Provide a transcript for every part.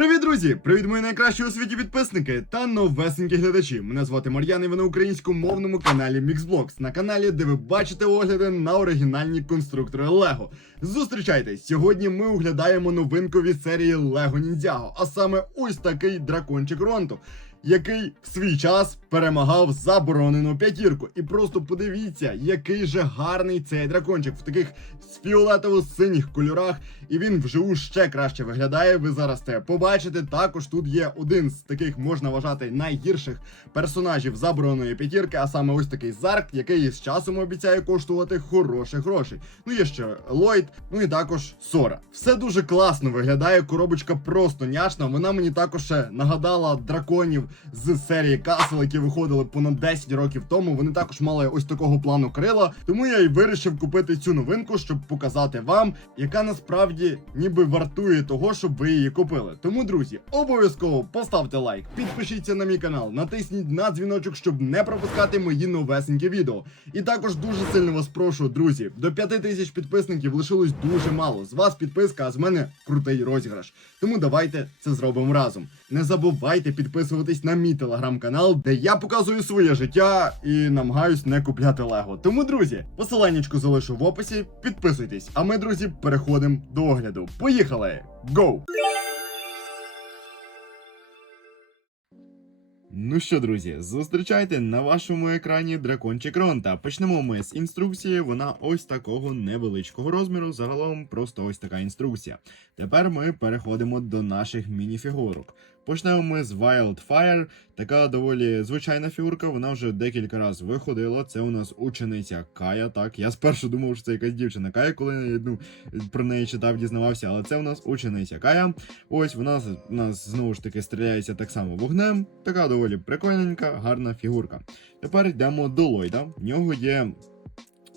Привіт, друзі! Привіт, мої найкращі у світі підписники та новесенькі глядачі. Мене звати Мар'ян і ви на українськомовному каналі Mixblocks, на каналі, де ви бачите огляди на оригінальні конструктори Лего. Зустрічайтесь! Сьогодні ми оглядаємо новинку від серії Лего Ніндзяго, а саме ось такий дракончик Ронто. Який в свій час перемагав заборонену п'ятірку. І просто подивіться, який же гарний цей дракончик в таких фіолетово-синіх кольорах. І він вживу ще краще виглядає. Ви зараз це побачите. Також тут є один з таких, можна вважати, найгірших персонажів забороненої п'ятірки, а саме ось такий Зарк, який з часом обіцяє коштувати хороших грошей. Ну є ще Ллойд, ну і також Сора. Все дуже класно виглядає. Коробочка просто няшна. Вона мені також нагадала драконів з серії Касл, які виходили понад 10 років тому. Вони також мали ось такого плану крила. Тому я й вирішив купити цю новинку, щоб показати вам, яка насправді ніби вартує того, щоб ви її купили. Тому, друзі, обов'язково поставте лайк, підпишіться на мій канал, натисніть на дзвіночок, щоб не пропускати мої новесенькі відео. І також дуже сильно вас прошу, друзі, до 5 тисяч підписників лишилось дуже мало. З вас підписка, а з мене крутий розіграш. Тому давайте це зробимо разом. Не забувайте підписуватись на мій телеграм-канал, де я показую своє життя і намагаюсь не купляти лего. Тому, друзі, посиланнячку залишу в описі. Підписуйтесь. А ми, друзі, переходимо до огляду. Поїхали! Гоу! Ну що, друзі, зустрічайте на вашому екрані дракончик Ронта. Почнемо ми з інструкції. Вона ось такого невеличкого розміру. Загалом просто ось така інструкція. Тепер ми переходимо до наших мініфігурок. Почнемо ми з Wildfire. Така доволі звичайна фігурка. Вона вже декілька разів виходила. Це у нас учениця Кая. Так, я спершу думав, що це якась дівчина Кая, коли ну, про неї читав, дізнавався, але це у нас учениця Кая. Ось вона у нас знову ж таки стріляється так само вогнем. Така доволі прикольненька, гарна фігурка. Тепер йдемо до Ллойда. В нього є.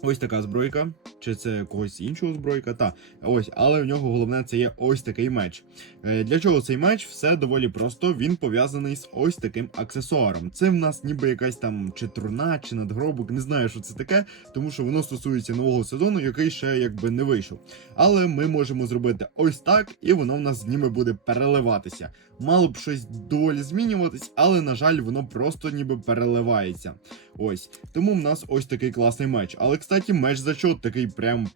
Ось така збройка, чи це когось іншого збройка, та ось, але в нього головне це є ось такий меч. Е, для чого цей меч? Все доволі просто. Він пов'язаний з ось таким аксесуаром. Це в нас ніби якась там чи труна, чи надгробок, не знаю, що це таке, тому що воно стосується нового сезону, який ще якби не вийшов. Але ми можемо зробити ось так, і воно в нас з ними буде переливатися. Мало б щось доволі змінюватись, але на жаль, воно просто ніби переливається. Ось тому в нас ось такий класний меч. Але кстати, меч зачот такий прям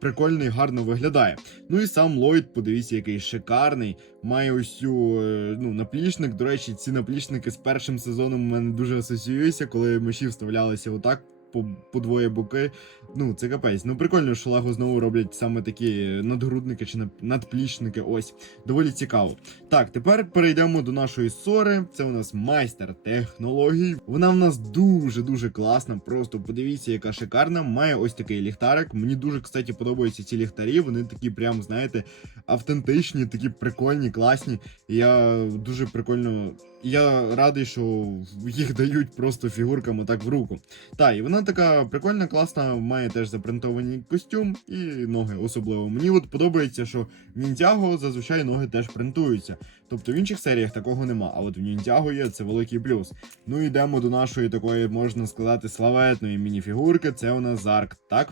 прикольний, гарно виглядає. Ну і сам Ллойд, подивіться, який шикарний. Має ось цю е, ну, наплічник. До речі, ці наплічники з першим сезоном у мене дуже асоціюються, коли мечі вставлялися отак. По, по двоє боки. Ну, це капець. Ну, прикольно, що Лего знову роблять саме такі надгрудники чи над- надплічники. Ось. Доволі цікаво. Так, тепер перейдемо до нашої сори. Це у нас майстер технологій. Вона в нас дуже-дуже класна. Просто подивіться, яка шикарна. Має ось такий ліхтарик. Мені дуже, кстати, подобаються ці ліхтарі. Вони такі, прям, знаєте, автентичні, такі прикольні, класні. Я дуже прикольно. Я радий, що їх дають просто фігурками так в руку. Та, і вона така прикольна, класна, має теж запринтований костюм і ноги особливо. Мені от подобається, що в Ніндзяго зазвичай ноги теж принтуються. Тобто в інших серіях такого нема, а от в Ніндзяго є це великий плюс. Ну йдемо до нашої такої, можна сказати, славетної мініфігурки. Це у нас Зарк, так?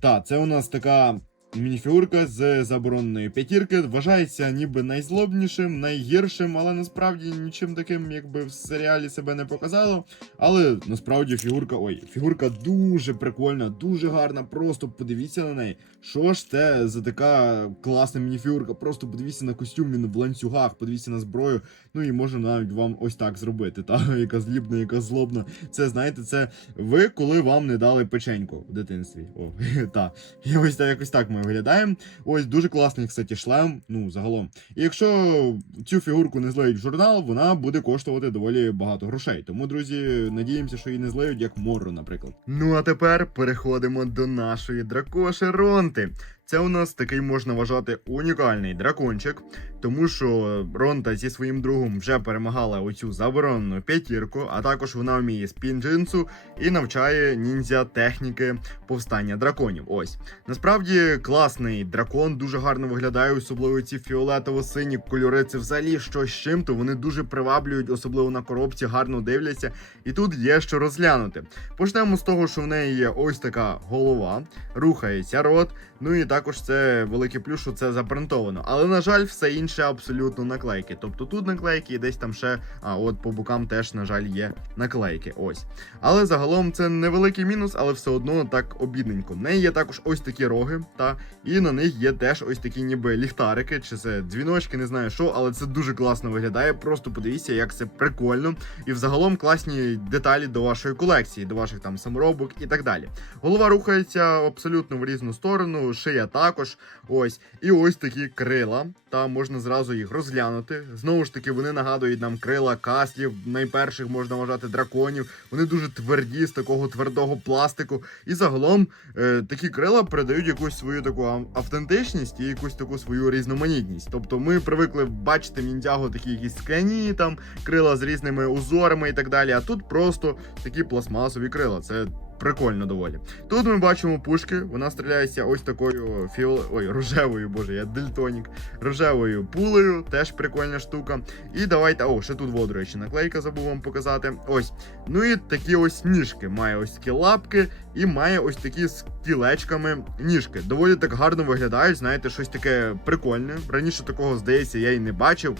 Та, це у нас така. Мініфігурка з забороненої п'ятірки вважається ніби найзлобнішим, найгіршим, але насправді нічим таким, якби в серіалі себе не показало. Але насправді фігурка, ой, фігурка дуже прикольна, дуже гарна. Просто подивіться на неї. Що ж це за така класна мініфігурка? Просто подивіться на костюм, він в ланцюгах, подивіться на зброю. Ну і можна навіть вам ось так зробити. Та яка злібна, яка злобна. Це знаєте, це ви, коли вам не дали печеньку в дитинстві. О, та. І ось так якось так ми виглядаємо. Ось дуже класний, кстати, шлем. Ну, загалом. І якщо цю фігурку не злиють в журнал, вона буде коштувати доволі багато грошей. Тому, друзі, надіємося, що її не злиють, як Морру, наприклад. Ну а тепер переходимо до нашої дракоши Ронти. Це у нас такий можна вважати унікальний дракончик, тому що Ронта зі своїм другом вже перемагала оцю заборонену п'ятірку, а також вона вміє спінджинсу і навчає ніндзя техніки повстання драконів. Ось насправді класний дракон, дуже гарно виглядає, особливо ці фіолетово-сині кольори. Це взагалі щось з чим, то вони дуже приваблюють, особливо на коробці, гарно дивляться. І тут є що розглянути. Почнемо з того, що в неї є ось така голова, рухається рот. Ну і також це великий плюс, що це запринтовано. Але на жаль, все інше абсолютно наклейки. Тобто тут наклейки, і десь там ще. А от по бокам теж, на жаль, є наклейки. Ось. Але загалом це невеликий мінус, але все одно так обідненько. В неї є також ось такі роги, та і на них є теж ось такі ніби ліхтарики, чи це дзвіночки, не знаю що, але це дуже класно виглядає. Просто подивіться, як це прикольно. І взагалом класні деталі до вашої колекції, до ваших там саморобок і так далі. Голова рухається абсолютно в різну сторону, шия також. Ось. І ось такі крила. Та можна зразу їх розглянути. Знову ж таки, вони нагадують нам крила каслів, найперших можна вважати драконів. Вони дуже тверді, з такого твердого пластику. І загалом е, такі крила передають якусь свою таку автентичність і якусь таку свою різноманітність. Тобто ми привикли бачити міндягу такі якісь скляні, там крила з різними узорами і так далі. А тут просто такі пластмасові крила. Це прикольно доволі. Тут ми бачимо пушки. Вона стріляється ось такою фіол... Ой, рожевою, боже, я дельтонік. Рожевою пулею, теж прикольна штука. І давайте. О, ще тут во, до речі, наклейка забув вам показати. Ось. Ну і такі ось ніжки. Має ось такі лапки і має ось такі з кілечками ніжки. Доволі так гарно виглядають, знаєте, щось таке прикольне. Раніше такого, здається, я і не бачив.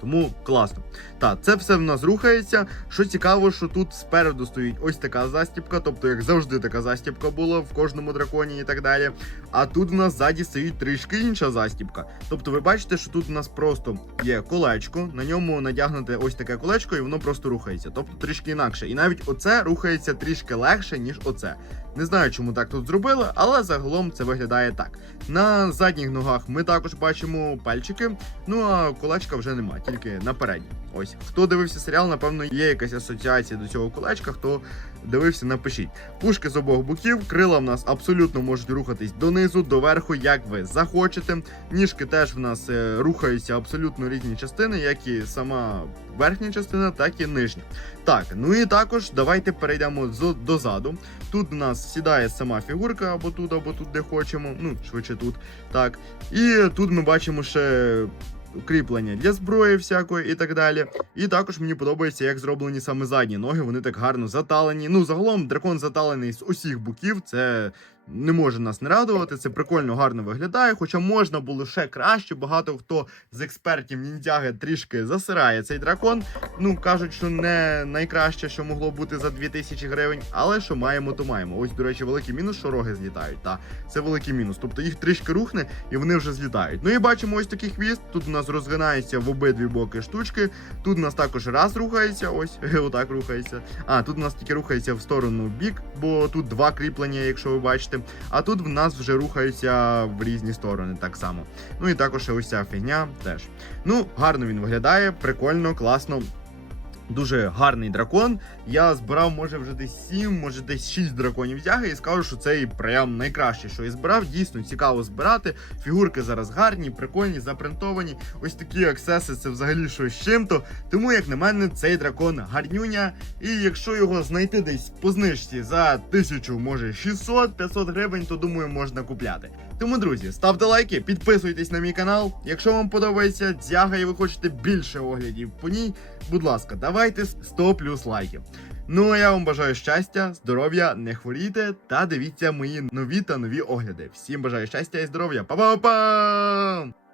Тому класно. Так, це все в нас рухається. Що цікаво, що тут спереду стоїть ось така застіпка, тобто, як завжди, така застіпка була в кожному драконі і так далі. А тут в нас ззаді стоїть трішки інша застіпка. Тобто, ви бачите, що тут у нас просто є колечко, на ньому надягнуте ось таке колечко, і воно просто рухається. Тобто трішки інакше. І навіть оце рухається трішки легше, ніж оце. Не знаю, чому так тут зробили, але загалом це виглядає так. На задніх ногах ми також бачимо пальчики, ну а кулачка вже нема, тільки на передній. Ось хто дивився серіал, напевно, є якась асоціація до цього кулачка, Хто дивився, напишіть. Пушки з обох боків, крила в нас абсолютно можуть рухатись донизу, доверху, як ви захочете. Ніжки теж в нас е, рухаються абсолютно різні частини, як і сама верхня частина, так і нижня. Так, ну і також давайте перейдемо дозаду. Тут у нас сідає сама фігурка, або тут, або тут, де хочемо. Ну, швидше тут. Так. І тут ми бачимо ще кріплення для зброї всякої і так далі. І також мені подобається, як зроблені саме задні ноги. Вони так гарно заталені. Ну, загалом дракон заталений з усіх боків. Це не може нас не радувати. Це прикольно, гарно виглядає. Хоча можна було ще краще. Багато хто з експертів ніндзяги трішки засирає цей дракон. Ну кажуть, що не найкраще, що могло бути за 2000 гривень, але що маємо, то маємо. Ось, до речі, великий мінус, що роги злітають. Та це великий мінус. Тобто їх трішки рухне і вони вже злітають. Ну і бачимо ось такий хвіст. Тут у нас розгинається в обидві боки штучки. Тут у нас також раз рухається, ось отак рухається. А тут у нас тільки рухається в сторону бік, бо тут два кріплення, якщо ви бачите. А тут в нас вже рухаються в різні сторони так само. Ну і також ось ця фігня теж. Ну, гарно він виглядає, прикольно, класно. Дуже гарний дракон. Я збирав, може, вже десь 7, може десь 6 драконів тяги, і скажу, що це прям найкраще, що я збирав. Дійсно цікаво збирати. Фігурки зараз гарні, прикольні, запринтовані. Ось такі аксеси це взагалі щось з чим-то. Тому, як на мене, цей дракон гарнюня. І якщо його знайти десь по знижці за 1000, може 600-500 гривень, то думаю, можна купляти. Тому, друзі, ставте лайки, підписуйтесь на мій канал. Якщо вам подобається дзяга і ви хочете більше оглядів по ній, будь ласка, давайте 100 плюс лайків. Ну а я вам бажаю щастя, здоров'я, не хворійте та дивіться мої нові та нові огляди. Всім бажаю щастя і здоров'я. Па-па-па!